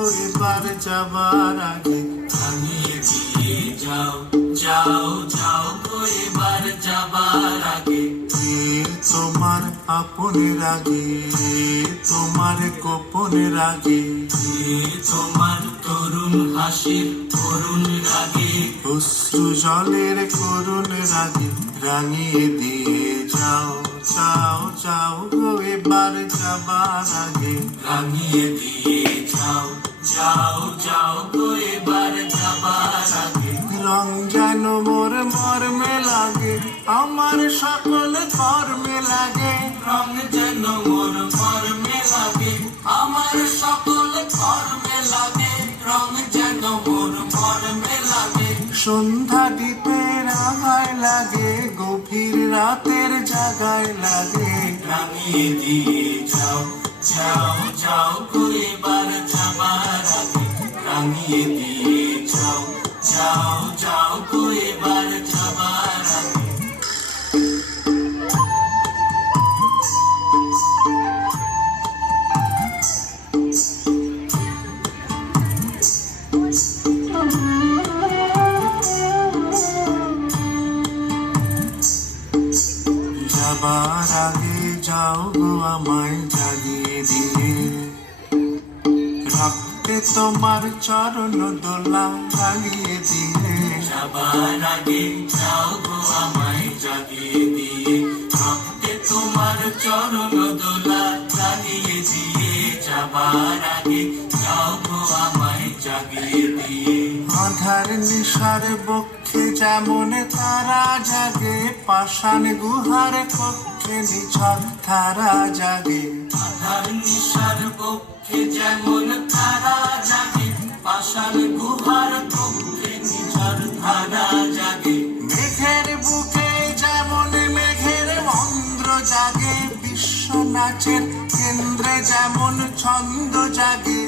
গো এবার যাবার আগে, রাঙিয়ে দিয়ে যাও যাও যাও গো এবার যাবার আগে। এ তোমার আপনের আগে, তোমার গোপনের আগে, এ তোমার তরুণ হাসির করুণ রাগে, অশ্রু জলের করুণ রাগে, রাঙিয়ে দিয়ে যাও যাও যাও গো এবার যাবার আগে, রাঙিয়ে দিয়ে যাও যাও যাও গো এবার যাবার আগে। রং যেন মোর মর্মে লাগে, আমার সকল কর্মে লাগে, রং যেন মোর মর্মে লাগে, আমার সকল কর্মে লাগে, রং যেন মোর মর্মে লাগে। সন্ধ্যা দ্বীপের আগায় লাগে, গভীর রাতের জাগায় লাগে, রাঙিয়ে দিয়ে যাও যাও যাও গো এবার যাবার আগে। রাঙিয়ে দিয়ে যাও যাও যাও গো এবার যাবার আগে। যাবার আগে যাও গো আমায় জাগিয়ে দিয়ে, রাখতে তোমার চরণ দোলা লাগিয়ে দিয়ে, যাবার আগে যাও গো আমায় জাগিয়ে দিয়ে, রক্তে তোমার চরণ দোলা লাগিয়ে দিয়ে। যাবার আগে যাও গো আমায় জাগিয়ে দিয়ে। আধার নিশার বক্ষে যেমন তারা জাগে, পাষাণ গুহার কক্ষে নিছক তারা জাগে, আধার নিশার পক্ষে যেমন তারা জাগে, পাষাণ গুহার পক্ষে নিঝর ধারা জাগে। মেঘের বুকে যেমন মেঘের মন্দ্র জাগে, বিশ্ব নাচের কেন্দ্রে যেমন ছন্দ জাগে,